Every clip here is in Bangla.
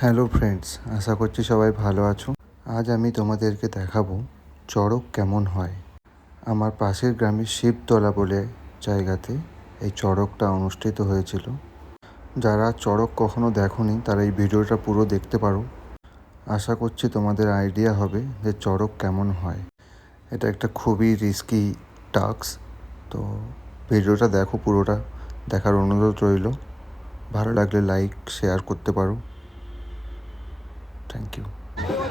হ্যালো ফ্রেন্ডস, আশা করছি সবাই ভালো আছো। আজ আমি তোমাদেরকে দেখাবো চড়ক কেমন হয়। আমার পাশের গ্রামের শিবতলা বলে জায়গাতে এই চড়কটা অনুষ্ঠিত হয়েছিল। যারা চড়ক কখনো দেখোনি তারা এই ভিডিওটা পুরো দেখতে পারো। আশা করছি তোমাদের আইডিয়া হবে যে চড়ক কেমন হয়। এটা একটা খুবই রিস্কি টাস্ক, তো ভিডিওটা দেখো, পুরোটা দেখার অনুরোধ রইল। ভালো লাগলে লাইক শেয়ার করতে পারো। Thank you.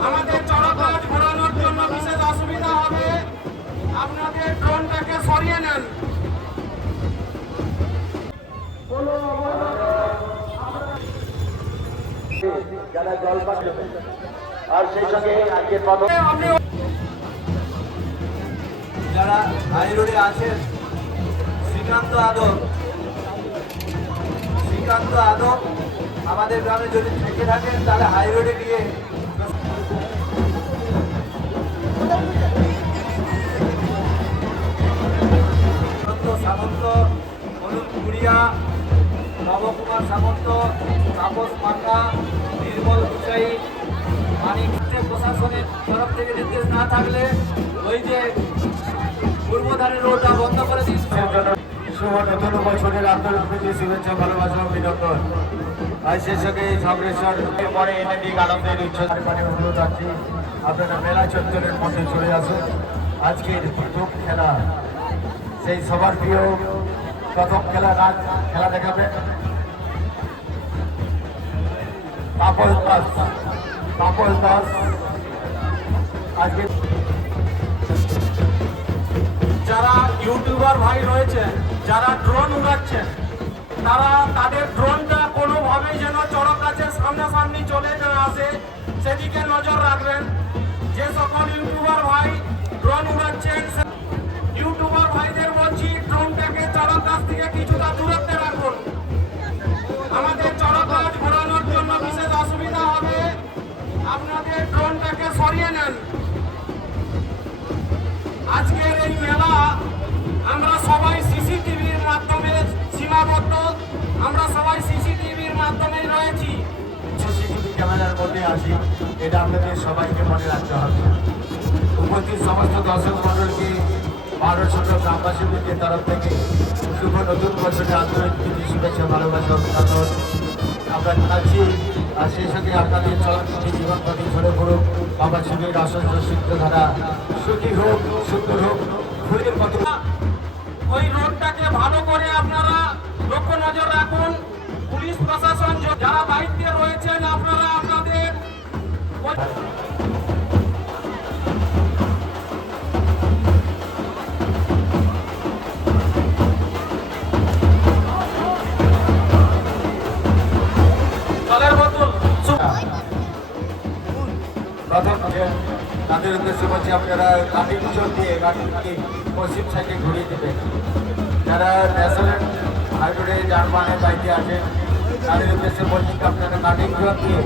আমাদের চড়ক গাছ ঘোরানোর জন্য বিশেষ অসুবিধা হবে, আপনাদের ড্রোনটাকে সরিয়ে নেন। যারা জল পাবে আর সেই সঙ্গে আজকে যারা হাই রোডে আছেন, শ্রীকান্ত আদম আমাদের গ্রামে যদি থেকে থাকেন তাহলে হাই রোডে গিয়ে সামন্ত, অনুপ কুড়িয়া, নবকুমার সামন্ত, তাপস মান্না, নির্মল কুচাই, মানিক প্রশাসনের তরফ থেকে নির্দেশ না থাকলে ওই যে পূর্বধারের রোডটা বন্ধ করে দিচ্ছে। শুভ নতুন বছরের আন্তরিক শুভেচ্ছা, ভালোবাসা, অভিনন্দন। আর সেই সঙ্গে সংগ্রেসর পরে এনএডিক আনন্দের উচ্চতার অনুরোধ রাখছি আপনারা মেলা চত্বরের মধ্যে চলে আসুন। আজকের প্রথম খেলা, সেই সবার প্রিয় প্রথম খেলা দেখাবে তাপস দাস। আজকে যারা ইউটিউবার ভাই রয়েছে, যারা ড্রোন উড়াচ্ছেন, তারা তাদের ড্রোনটা কোনোভাবেই যেন চড়ক গাছের সামনাসামনি চলে না আসে, সেদিকে নজর রাখবেন। যে সকল ইউটিউবার ভাই ড্রোন উড়াচ্ছেন, ইউটিউবার ভাইদের বলছি ড্রোনটাকে চড়ক গাছ থেকে কিছুটা দূরত্বে রাখুন। আমাদের চড়ক গাছ ঘোরানোর জন্য বিশেষ অসুবিধা হবে, আপনাদের ড্রোনটাকে সরিয়ে নেন। আজকের এই মেলা আমরা সবাই সিসিটিভির মাধ্যমে সীমাবদ্ধ, আমরা সবাই সিসিটিভির মাধ্যমেই রয়েছি। সিসিটিভি ক্যামেরার মধ্যে আসি, এটা আপনাদের সবাইকে মনে রাখতে হবে। উপস্থিত সমস্ত দর্শক মণ্ডলকে ভারত সরকার গ্রামবাসীদের তরফ থেকে শুভ নতুন বছরের আন্তরিক শুভেচ্ছা, ভালোবাসা, অভিনন্দন আমরা জানাচ্ছি। আর সেই সঙ্গে আপনাদের চলচ্চিত্র জীবন প্রতি ঘুরে ঘুরুক, বাবা শিবের অসংখ্য সিদ্ধধারা সুখী হোক, সুন্দর হোক, ফুলের মতো। ওই রোডটাকে ভালো করে আপনারা লক্ষ্য নজর রাখুন। পুলিশ প্রশাসন যারা দায়িত্বে রয়েছেন, আপনারা আপনাদের জলের বোতল তাদের উদ্দেশ্যে বলছি আপনারা গাড়ি পিছন দিয়ে গাড়িকে পশ্চিম সাইডে ঘুরিয়ে দেবেন। যারা ন্যাশনাল হাইরোডে যানবাহনের বাইরে আছেন তাদের উদ্দেশ্যে বলছি আপনারা গাড়ি পিছন দিয়ে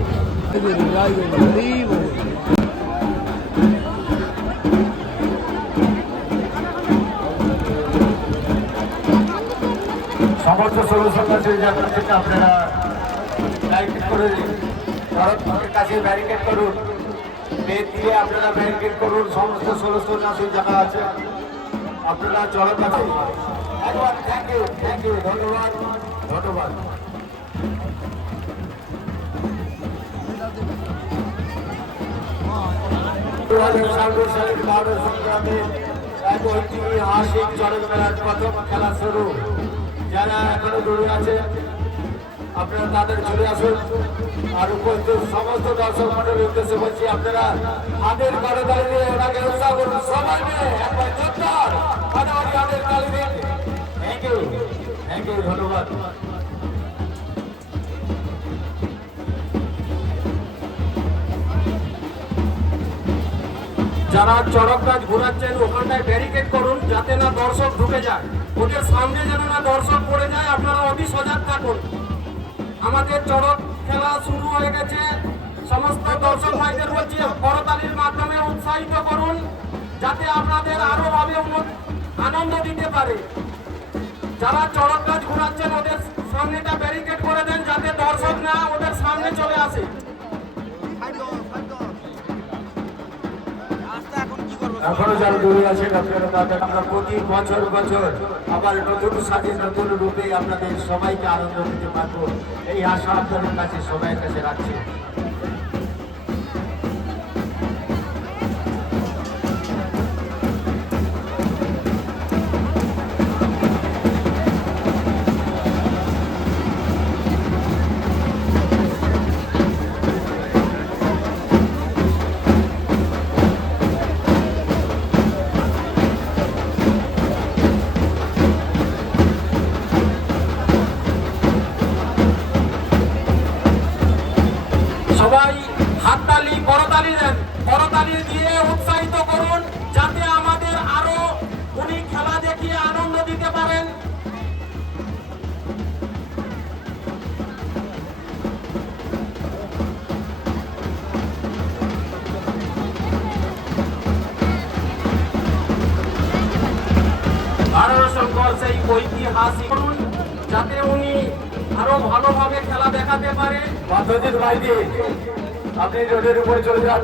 সমস্ত সদস্যদের যাত্রা থেকে আপনারা ব্যারিকেড করে ভারতের কাছে ব্যারিকেড করুন, বেদ দিয়ে আপনারা ব্যারিকেড করুন। সমস্ত ষোলশো নাসির জায়গা আছে, আপনারা চড়ক আছে। একবার থ্যাংক ইউ, ধন্যবাদ। সালের 12 সংগ্রামে এক ঐতিহাসিক চড়ক মেলার প্রথম খেলা শুরু। যারা এখনো দূরে আছে আপনারা তাদের চলে আসুন। আর উপস্থিত সমস্ত দর্শক মন্ডলের উদ্দেশ্যে বলছি আপনারা হাতের করে দাঁড়িয়ে ওনাকে উৎসাহ করুন। সবাই মিলে একবার জোরদার ফাটাফাটি হাতের তালি দিন। থ্যাংক ইউ, ধন্যবাদ। যারা চড়ক গাছ ঘোরাচ্ছেন ওখানটায় ব্যারিকেড করুন, যাতে না দর্শক ঢুকে যায়, ওদের সামনে যেন না দর্শক পড়ে যায়। আপনারা অতি সজাগ থাকুন। আমাদের চড়ক খেলা শুরু হয়ে গেছে। সমস্ত দর্শক ভাইদের বলছি করতালির মাধ্যমে উৎসাহিত করুন, যাতে আপনাদের আরো ভাবে আনন্দ দিতে পারে। যারা চড়ক গাছ ঘোরাচ্ছেন ওদের সামনেটা ব্যারিকেড করে দেন, যাতে দর্শক না ওদের সামনে চলে আসে। এখনো যারা দূরে আছেন আপনারা তাদের আমরা প্রতি বছর বছর আবার নতুন সাজে নতুন রূপে আপনাদের সবাইকে আনন্দ দিতে পারবো এই আশা আপনাদের কাছে সবাইয়ের কাছে রাখছি। সবাই হাততালি করতালি দেন, করতালি দিয়ে উৎসাহিত করুন যাতে আমাদের আরো উনি খেলা দেখিয়ে আনন্দ দিতে পারেন। ভারতশঙ্কর সেই ঐতিহাসিক যাতে উনি আরো ভালোভাবে খেলা দেখাতে পারে। পদ্ধতির বাইরে আপনি রোডের উপরে চলে যান।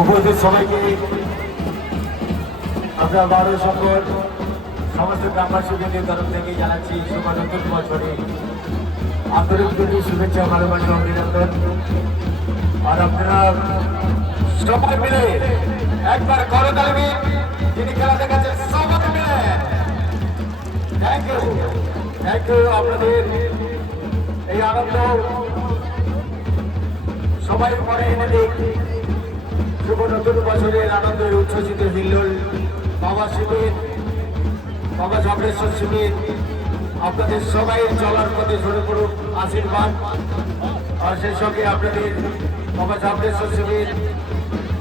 উপস্থিত সবাইকে আপনার বারো শঙ্কর সমস্ত গ্রামবাসীদের তরফ থেকে জানাচ্ছি শুভ নতুন বছরে আন্তরিক প্রীতি শুভেচ্ছা ভালোবাসা অভিনন্দন। আর আপনারা সবাই মিলে একবার করতালি যিনি খেলা দেখাচ্ছেন সবাই মিলে থ্যাংক ইউ আপনাদের এই আনন্দ সবাই পরে এনে দিক। শুভ নতুন বছরের আনন্দের উচ্ছ্বসিত হিল্লোল বাবা শিবির, বাবা ঝগড়েশ্বর শিবির আপনাদের সবাই চলার পথে শুরু করুক আশীর্বাদ। আর সেই সঙ্গে আপনাদের বাবা ঝগড়েশ্বর শিবির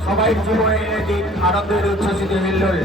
সবাই জীবনে এনে দিন আনন্দের উচ্ছ্বসিত হিল্লোল।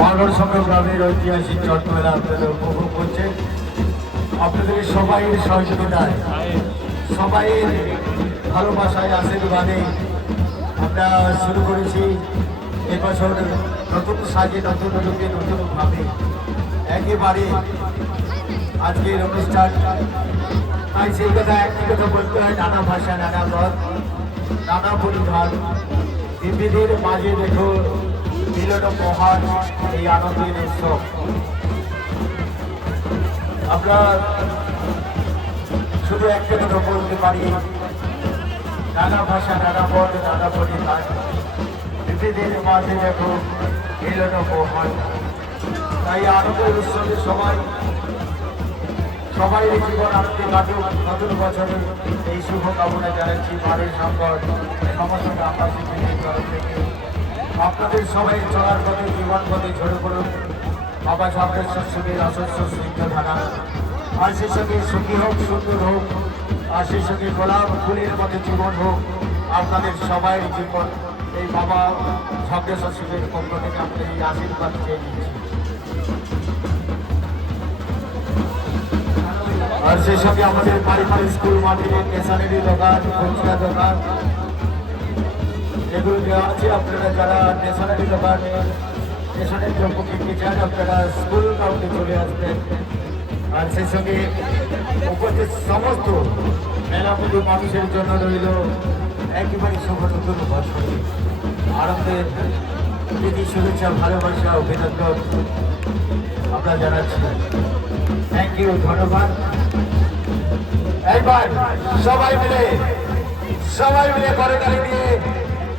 বাংলার সঙ্গে গ্রামের ঐতিহাসিক চট্টমেলা আপনাদের উপভোগ করছেন। আপনাদের সবাইয়ের সহযোগিতায় সবাইয়ের ভালোবাসায় আশীর্বাদে আমরা শুরু করেছি এবছর নতুন সাজে নতুন রূপে নতুনভাবে একেবারে আজকের অনুষ্ঠান। তাই সেই কথা একই কথা বলতে হয়, নানা ভাষা নানা মত নানা পরিধান বিবিধের মাঝে দেখো মিলন মহান এই আনন্দের উৎসব। আমরা শুধু একটা কথা বলতে পারি, নানা ভাষা নানা পদ নানা পরিধান বিবিধের মাঝে দেখো মিলন মহান। তাই আনন্দের উৎসবে সবাই জীবন আনন্দে কাটুক। নতুন বছরে এই শুভ কামনা জানাচ্ছি বাড়ির সংকট সমস্ত গ্রামবাসীদের তরফ থেকে। আপনাদের সবাই চলার পথে জীবন পথে ঝরে পড়ুন বাবা ঝগড়েশ্বর শিবির অশস্য সিদ্ধ থাকা। আর সেই সঙ্গে সুখী হোক, সুন্দর হোক, আর সেই সঙ্গে গোলাপ ফুলের মধ্যে জীবন হোক আপনাদের সবাই জীবন। এই বাবা ঝগড়েশ্বর শিবির পক্ষ থেকে আমাদের এই আশীর্বাদ চেয়ে নিচ্ছি। আর সেই সঙ্গে আমাদের পারিবারিক স্কুল মাঠে স্টেশনারি দোকান, ফুচকা দোকান এগুলো দেওয়া আছে। আপনারা যারা স্টেশনারি দোকানে স্টেশনের দ্রব্য কিনতে চান আপনারা স্কুল গ্রাউন্ডে চলে আসবেন। আর সেই সঙ্গে উপস্থিত সমস্ত মেলামুদি মানুষের জন্য রইল একেবারে শুভ নতুন বছরে আনন্দের প্রীতি শুভেচ্ছা ভালোবাসা অভিনন্দন আমরা জানাচ্ছি। থ্যাংক ইউ, ধন্যবাদ। একবার সবাই মিলে করতালি দিয়ে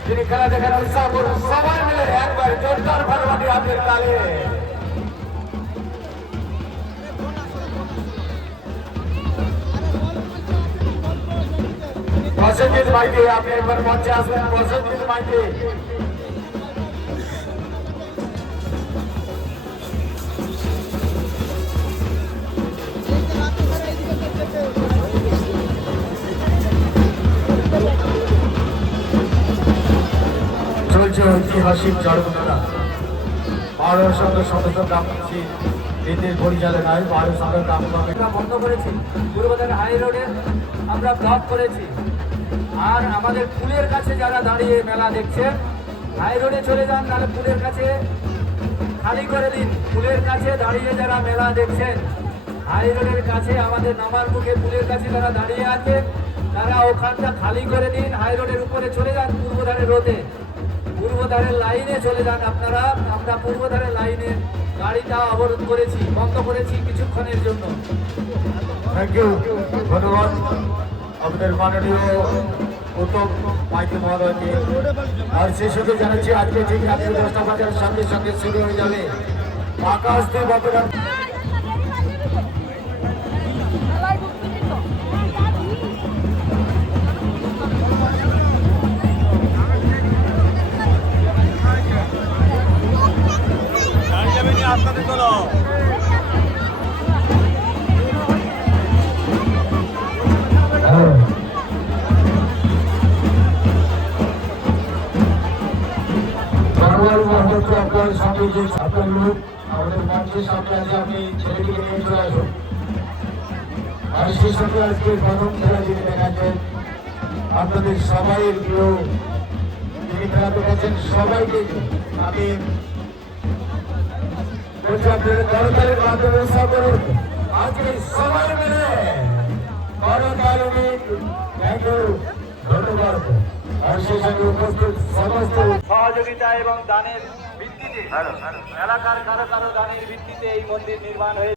তিনি খেলা দেখার উৎসাহ করুন। সবাই মিলে একবার জোরদার ভালোবাসি হাতের তালে। প্রসেনজিৎ মাইতি আপনি একবার মঞ্চে আসবেন। প্রসেনজিৎ মাইতি হচ্ছে ঐতিহাসিক চড়কমেলা। ভারত সরকার সদস্য গ্রামবাসী এদের পরিচালনায় ভারত সরকার গ্রাম কমিটি বন্ধ করেছি। পূর্বধারে হাই রোডে আমরা ব্লক করেছি। আর আমাদের পুলের কাছে যারা দাঁড়িয়ে মেলা দেখছেন, হাই রোডে চলে যান, তাহলে পুলের কাছে খালি করে দিন। পুলের কাছে দাঁড়িয়ে যারা মেলা দেখছেন, হাই রোডের কাছে আমাদের নামার মুখে পুলের কাছে যারা দাঁড়িয়ে আছেন, তারা ওখানটা খালি করে দিন। হাই রোডের উপরে চলে যান, পূর্বধারে রোডে, পূর্বধারের লাইনে চলে যান আপনারা। আমরা পূর্বধারের লাইনে গাড়িটা অবরোধ করেছি, বন্ধ করেছি কিছুক্ষণের জন্য। থ্যাংক ইউ, ধন্যবাদ আমাদের মাননীয় উত্তম মাইতি মহোদয়কে। আর সেই সঙ্গে জানাচ্ছি আজকে ঠিক রাত্রি 10টা বাজার সঙ্গে সঙ্গে শুরু হয়ে যাবে আকাশ দেব অপরাধ। আপনার সামনে যে আপনার লোক আমাদের মঞ্চের সামনে আছে, আপনি ছেলেটিকে নিয়ে চলে আসুন। আর সেই সঙ্গে আজকে প্রথম খেলা যিনি দেখাচ্ছেন, আপনাদের সবাই প্রিয় যিনি খেলা দেখাচ্ছেন, সবাইকে আমি বলছি আপনাদের করতালির মাধ্যমে উৎসাহ করুন। আজকে সবাই মিলে করতালি। থ্যাংক ইউ, ধন্যবাদ। আর সেই সঙ্গে উপস্থিত সমস্ত সহযোগিতা এবং দানের ভিত্তিতে, এলাকার কারো কারো দানের ভিত্তিতে এই মন্দির নির্মাণ হয়েছে।